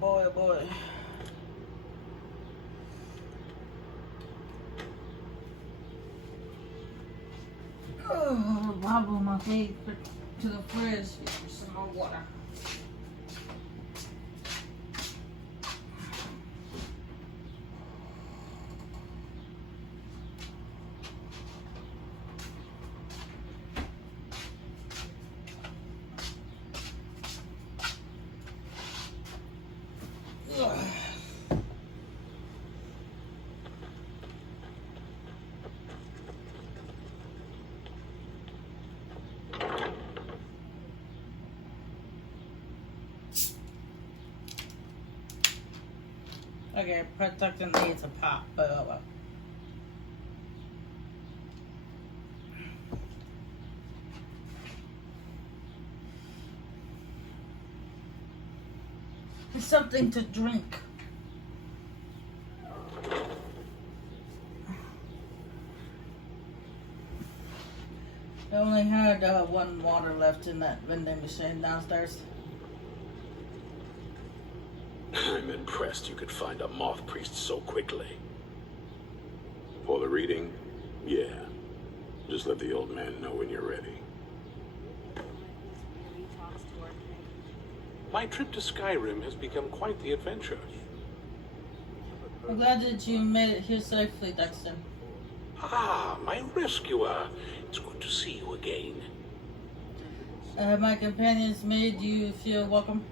boy, oh boy. Oh, wobble my head to the fridge. Some more water. Okay, protecting needs a pop, but oh well. It's something to drink. I only had one water left in that vending machine downstairs. I'm impressed you could find a moth priest so quickly. For the reading? Yeah. Just let the old man know when you're ready. My trip to Skyrim has become quite the adventure. I'm glad that you made it here safely, Dexter. Ah, my rescuer. It's good to see you again. Have my companions made you feel welcome?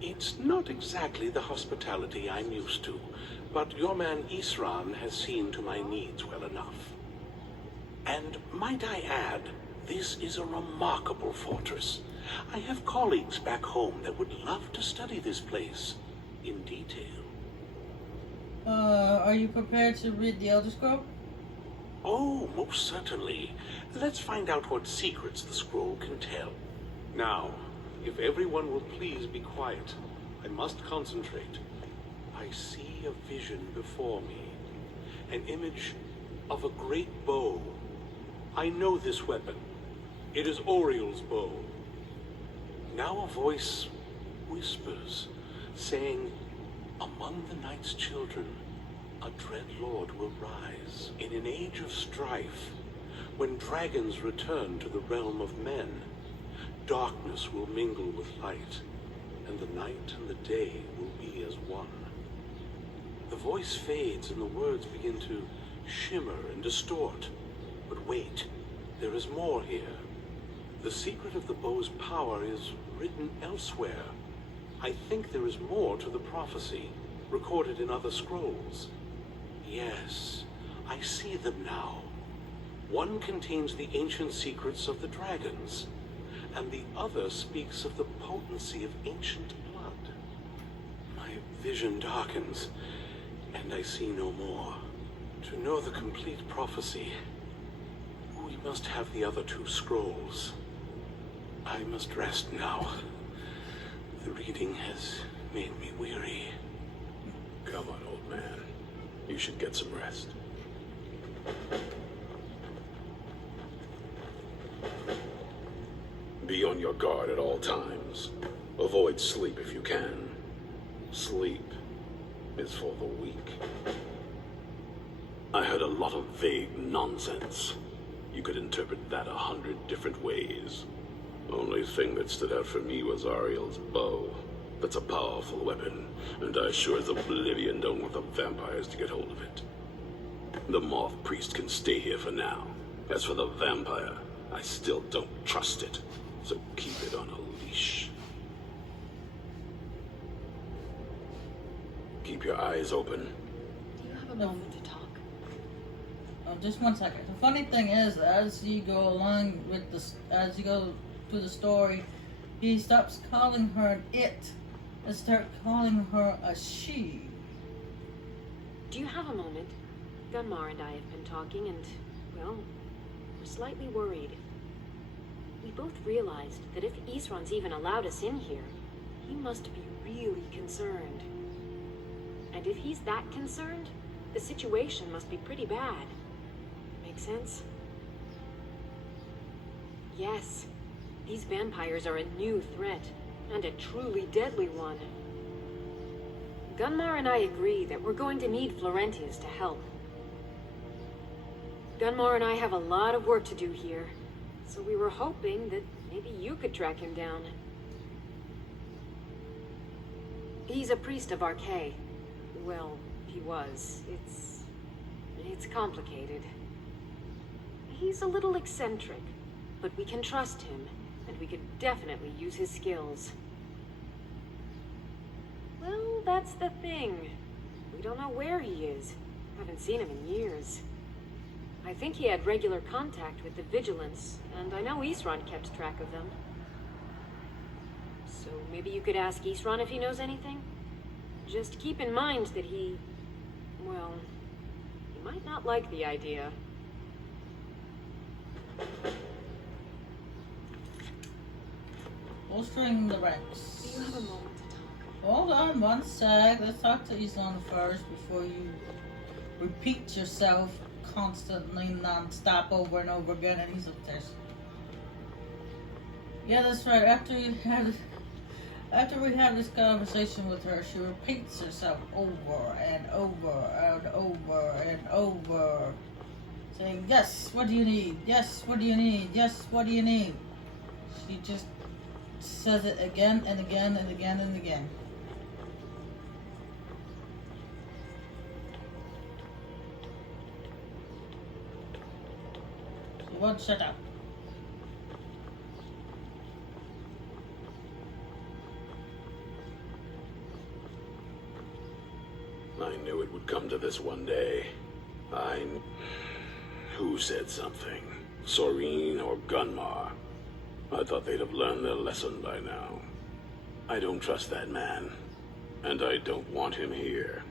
It's not exactly the hospitality I'm used to, but your man Isran has seen to my needs well enough. And might I add, this is a remarkable fortress. I have colleagues back home that would love to study this place in detail. Are you prepared to read the Elder Scroll? Oh, most certainly. Let's find out what secrets the scroll can tell. Now, if everyone will please be quiet, I must concentrate. I see a vision before me, an image of a great bow. I know this weapon. It is Oriel's bow. Now a voice whispers, saying, among the night's children, a dread lord will rise. In an age of strife, when dragons return to the realm of men, darkness will mingle with light, and the night and the day will be as one. The voice fades and the words begin to shimmer and distort. But wait, there is more here. The secret of the bow's power is written elsewhere. I think there is more to the prophecy, recorded in other scrolls. Yes, I see them now. One contains the ancient secrets of the dragons, and the other speaks of the potency of ancient blood. My vision darkens, and I see no more. To know the complete prophecy, we must have the other two scrolls. I must rest now. The reading has made me weary. Come on, old man. You should get some rest. Be on your guard at all times. Avoid sleep if you can. Sleep is for the weak. I heard a lot of vague nonsense. You could interpret that 100 different ways. Only thing that stood out for me was Ariel's bow. That's a powerful weapon, and I sure as oblivion don't want the vampires to get hold of it. The moth priest can stay here for now. As for the vampire, I still don't trust it, so keep it on a leash. Keep your eyes open. Do you have a moment to talk? Oh, just one second. The funny thing is, as you go along with as you go through the story, he stops calling her an it and start calling her a she. Do you have a moment? Gunmar and I have been talking and, well, we're slightly worried. We both realized that if Isran's even allowed us in here, he must be really concerned. And if he's that concerned, the situation must be pretty bad. Make sense? Yes. These vampires are a new threat, and a truly deadly one. Gunmar and I agree that we're going to need Florentius to help. Gunmar and I have a lot of work to do here, so we were hoping that maybe you could track him down. He's a priest of Archay. Well, he was. It's complicated. He's a little eccentric, but we can trust him, and we could definitely use his skills. Well, that's the thing. We don't know where he is. Haven't seen him in years. I think he had regular contact with the Vigilance, and I know Isran kept track of them. So maybe you could ask Isran if he knows anything? Just keep in mind that he might not like the idea. Bolstering the ranks. Do you have a moment to talk? Hold on one sec. Let's talk to Islan first before you repeat yourself constantly, non-stop, over and over again, and he's upstairs. Yeah, that's right. After we have this conversation with her, she repeats herself over and over and over and over, saying, "Yes, what do you need? Yes, what do you need? Yes, what do you need?" She just says it again and again and again and again. She won't shut up. I knew it would come to this one day. Who said something? Soreen or Gunmar? I thought they'd have learned their lesson by now. I don't trust that man, and I don't want him here.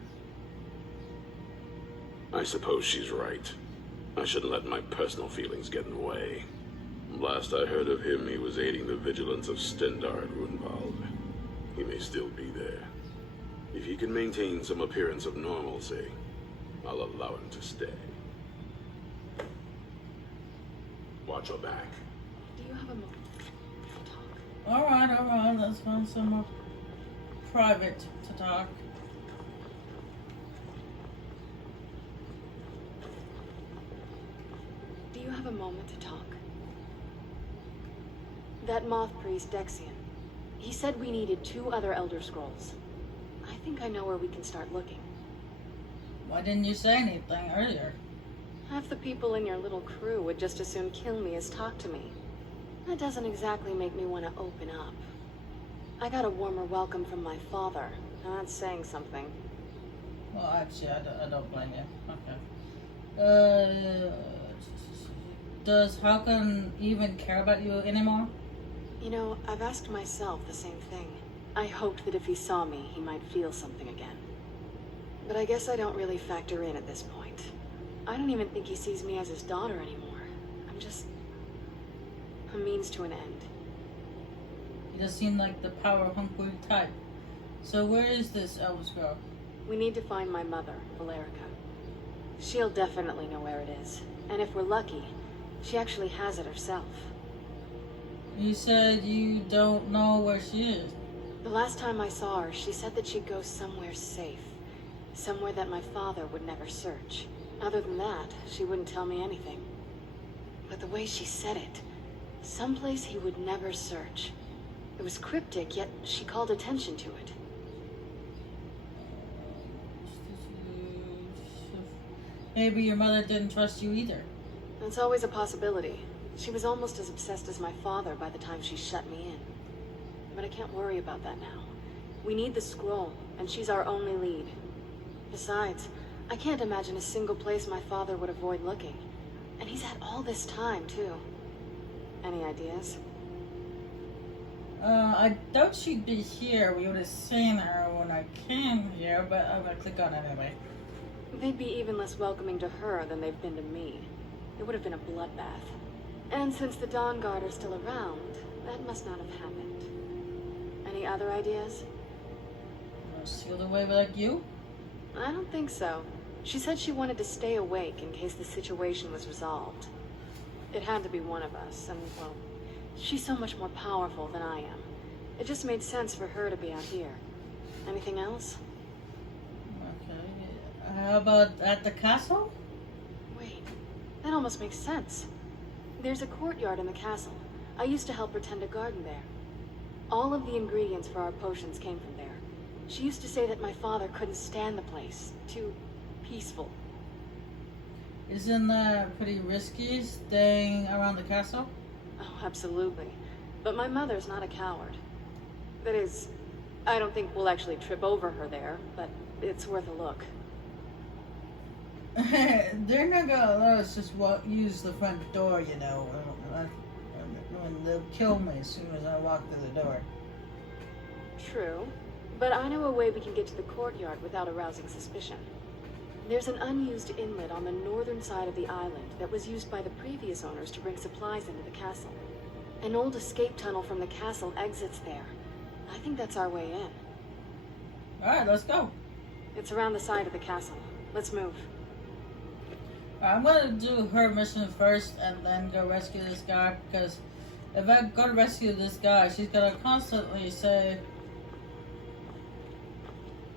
I suppose she's right. I shouldn't let my personal feelings get in the way. Last I heard of him, he was aiding the vigilance of Stendarr at Runvald. He may still be there. If he can maintain some appearance of normalcy, I'll allow him to stay. Watch your back. Do you have a moment to talk? Alright, let's find somewhere private to talk. Do you have a moment to talk? That moth priest, Dexian, he said we needed 2 other Elder Scrolls. I think I know where we can start looking. Why didn't you say anything earlier? Half the people in your little crew would just as soon kill me as talk to me. That doesn't exactly make me want to open up. I got a warmer welcome from my father, and that's saying something. Well, actually, I don't blame you. Okay. Does Hakan even care about you anymore? You know, I've asked myself the same thing. I hoped that if he saw me, he might feel something again. But I guess I don't really factor in at this point. I don't even think he sees me as his daughter anymore. I'm just a means to an end. He does seem like the power-hungry type. So where is this Elder Scroll? We need to find my mother, Valerica. She'll definitely know where it is. And if we're lucky, she actually has it herself. You said you don't know where she is. The last time I saw her, she said that she'd go somewhere safe. Somewhere that my father would never search. Other than that, she wouldn't tell me anything. But the way she said it, someplace he would never search. It was cryptic, yet she called attention to it. Maybe your mother didn't trust you either. That's always a possibility. She was almost as obsessed as my father by the time she shut me in. But I can't worry about that now. We need the scroll, and she's our only lead. Besides, I can't imagine a single place my father would avoid looking. And he's had all this time, too. Any ideas? I thought she'd be here. We would have seen her when I came here, but I'm gonna click on it anyway. They'd be even less welcoming to her than they've been to me. It would have been a bloodbath. And since the Dawn Guard are still around, that must not have happened. Any other ideas? Sealed away like you? I don't think so. She said she wanted to stay awake in case the situation was resolved. It had to be one of us, and, well, she's so much more powerful than I am. It just made sense for her to be out here. Anything else? How about at the castle? Wait, that almost makes sense. There's a courtyard in the castle. I used to help her tend a garden there. All of the ingredients for our potions came from there. She used to say that my father couldn't stand the place. Too peaceful. Isn't that pretty risky, staying around the castle? Oh, absolutely. But my mother's not a coward. That is, I don't think we'll actually trip over her there, but it's worth a look. They're not gonna let us just use the front door, you know. When they'll kill me as soon as I walk through the door. True. But I know a way we can get to the courtyard without arousing suspicion. There's an unused inlet on the northern side of the island that was used by the previous owners to bring supplies into the castle. An old escape tunnel from the castle exits there. I think that's our way in. Alright, let's go. It's around the side of the castle. Let's move. I'm gonna do her mission first and then go rescue this guy, because if I go to rescue this guy, she's gonna constantly say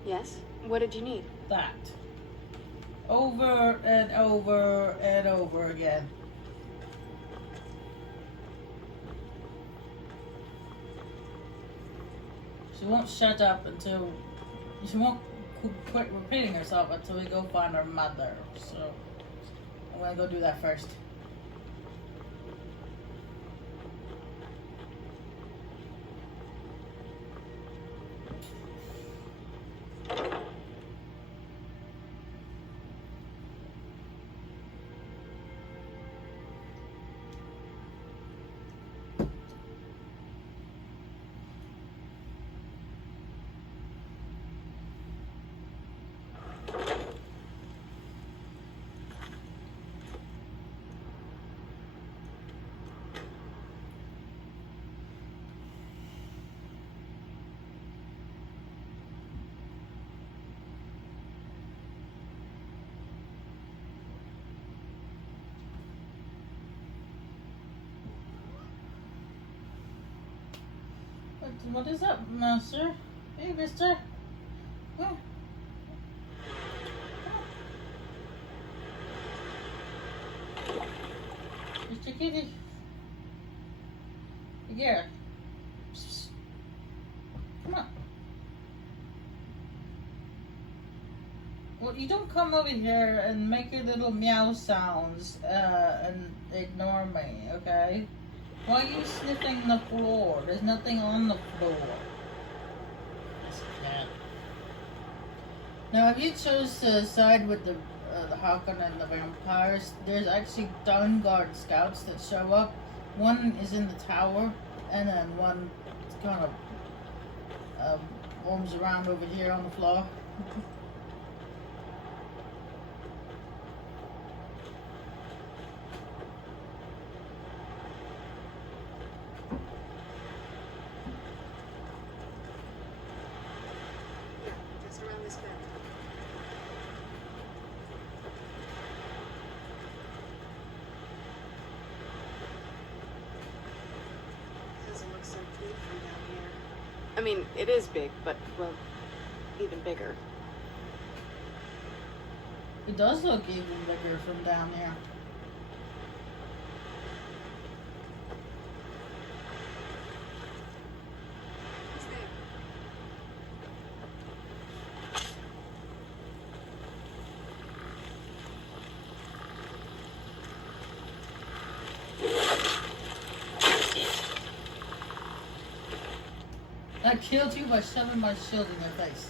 Yes? What did you need? that. Over and over and over again. She won't shut up until... She won't quit repeating herself until we go find her mother. So, I'm gonna go do that first. What is up, master? Hey, mister. Yeah. Mr. Kitty. Yeah. Come on. Well, you don't come over here and make your little meow sounds and ignore me, okay? Why are you sniffing the floor? There's nothing on the floor. This cat. Now, if you chose to side with the Hakon and the vampires, there's actually Dawn Guard scouts that show up. One is in the tower, and then one kind of roams around over here on the floor. I mean, it is big, but, well, even bigger. It does look even bigger from down here. I killed you by shoving my shield in your face.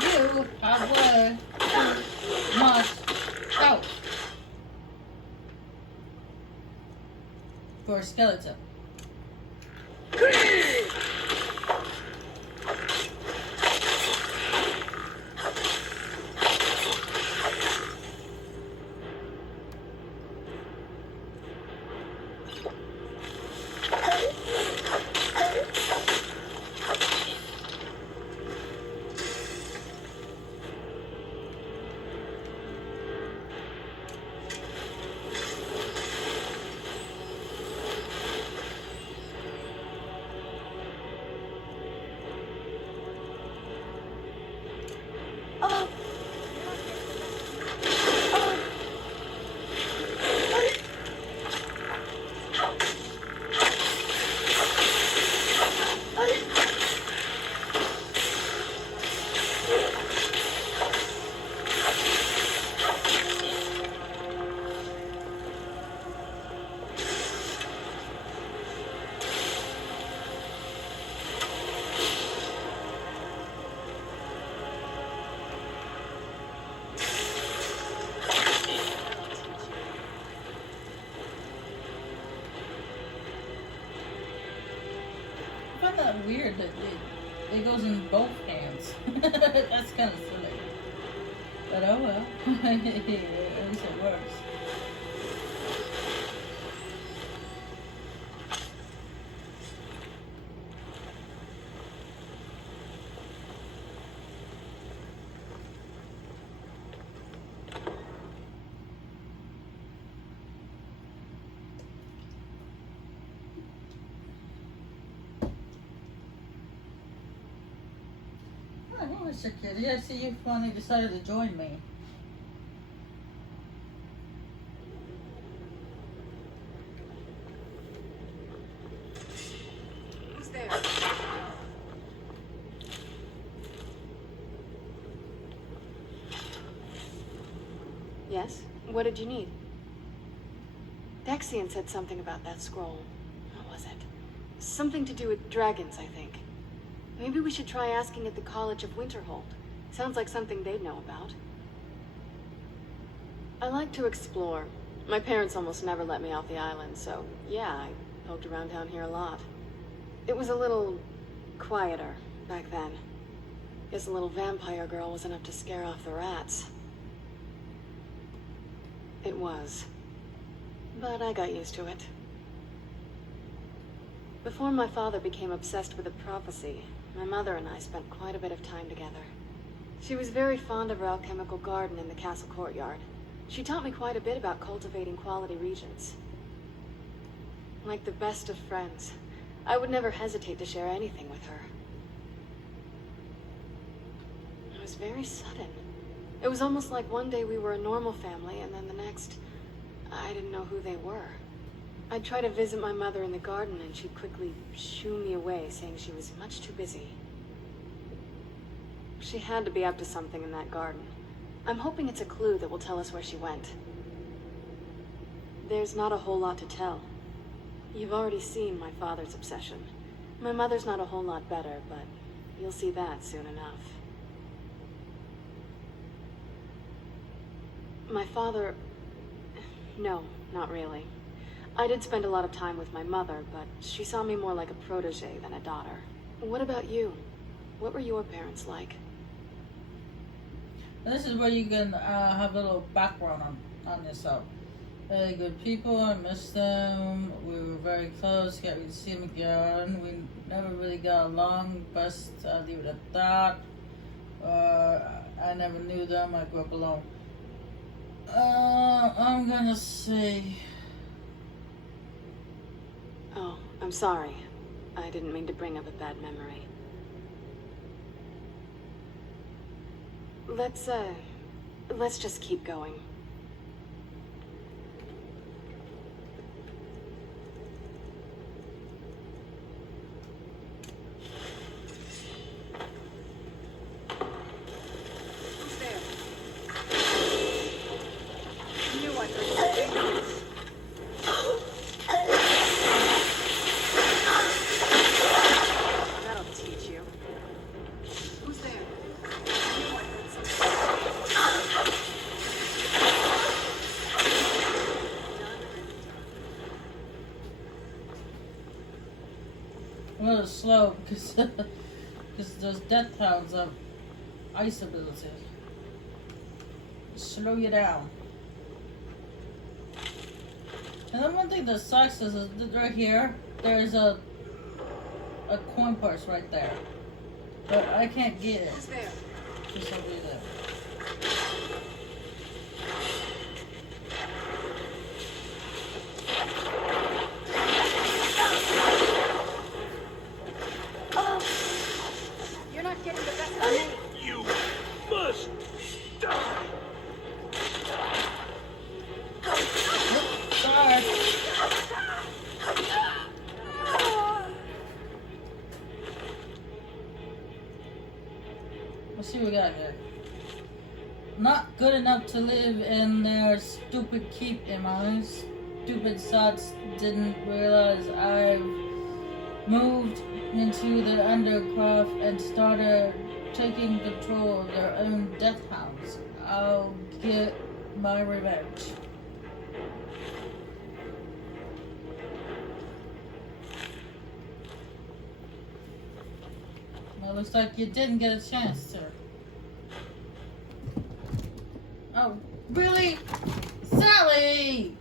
You have way too much health for a skeleton. kind of weird that it goes in both hands. That's kind of silly. But oh well. At least it works. Oh, Mr. Kitty, I see you finally decided to join me. Who's there? Yes? What did you need? Dexian said something about that scroll. What was it? Something to do with dragons, I think. Maybe we should try asking at the College of Winterhold. Sounds like something they'd know about. I like to explore. My parents almost never let me off the island, so yeah, I poked around down here a lot. It was a little quieter back then. Guess a little vampire girl was enough to scare off the rats. It was. But I got used to it. Before my father became obsessed with a prophecy, my mother and I spent quite a bit of time together. She was very fond of our alchemical garden in the castle courtyard. She taught me quite a bit about cultivating quality regents. Like the best of friends, I would never hesitate to share anything with her. It was very sudden. It was almost like one day we were a normal family, and then the next, I didn't know who they were. I'd try to visit my mother in the garden, and she'd quickly shoo me away, saying she was much too busy. She had to be up to something in that garden. I'm hoping it's a clue that will tell us where she went. There's not a whole lot to tell. You've already seen my father's obsession. My mother's not a whole lot better, but you'll see that soon enough. My father... No, not really. I did spend a lot of time with my mother, but she saw me more like a protege than a daughter. What about you? What were your parents like? This is where you can have a little background on yourself. Very good people, I miss them. We were very close, can't really see them again. We never really got along, best leave it at that. I never knew them, I grew up alone. I'm gonna say... Oh, I'm sorry. I didn't mean to bring up a bad memory. Let's just keep going. Who's there? I knew I heard something. That'll teach you. Who's there? I knew I heard something. I'm a little slow because those death hounds have ice abilities. Slow you down. And then one thing that sucks is that right here, there's a coin purse right there. But I can't get it. Who's there? For some reason. You're not getting the best of me. You must die. Sorry. Let's see what we got here. Not good enough to live in their stupid keep, am I? Stupid sots didn't realize I've moved into the undercroft and started taking control of their own death hounds. I'll get my revenge. Well, looks like you didn't get a chance to. Oh, really? Sally!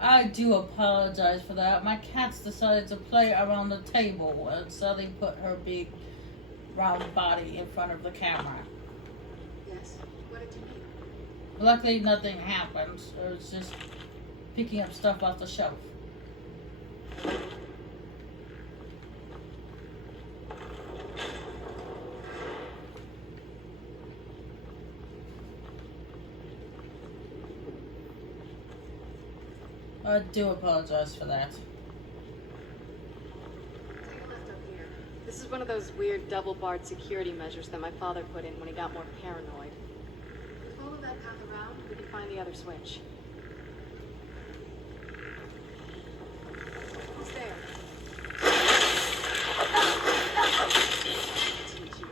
I do apologize for that. My cats decided to play around the table and Sally put her big round body in front of the camera. Yes? What did you mean? Luckily, nothing happened. It was just picking up stuff off the shelf. I do apologize for that. Take a left up here. This is one of those weird double-barred security measures that my father put in when he got more paranoid. If we follow that path around, we can find the other switch. Who's there? Teach you.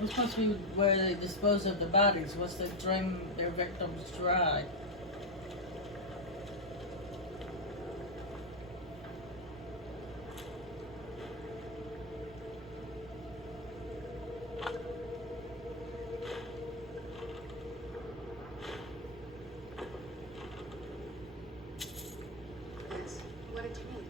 It's supposed to be where they dispose of the bodies once they drain their victims dry. Yes. What did you mean?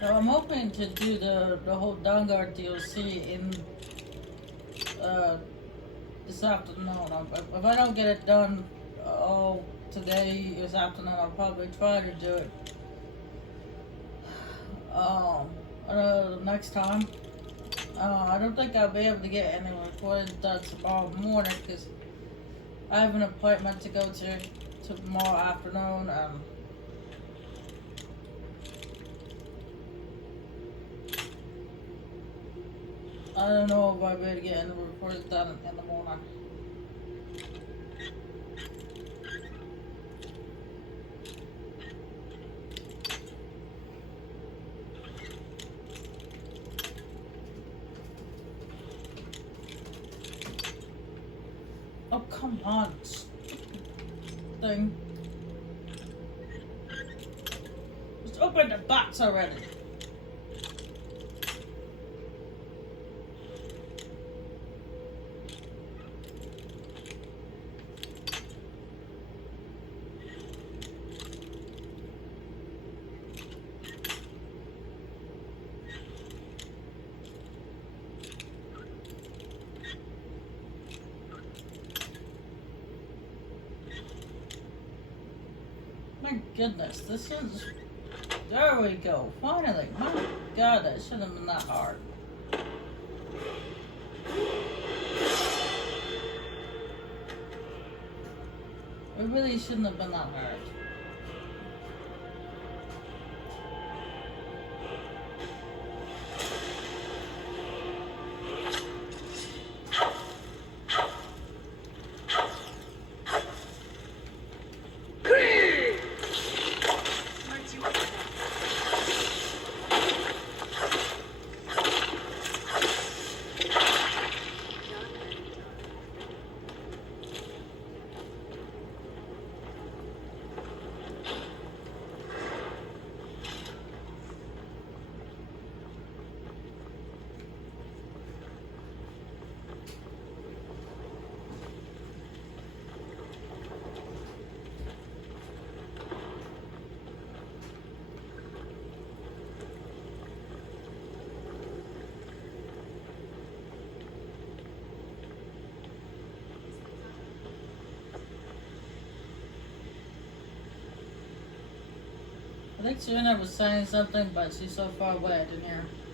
So I'm hoping to do the whole Dawnguard DLC in this afternoon. If I don't get it done today, this afternoon, I'll probably try to do it next time. I don't think I'll be able to get any recording done tomorrow morning because I have an appointment to go to tomorrow afternoon. I don't know if I'll be able to get any recordings done in the morning. Oh, come on, thing. Just open the box already. My goodness, this is... There we go, finally. My god, that shouldn't have been that hard. It really shouldn't have been that hard. I think Serena was saying something, but she's so far away I didn't hear her.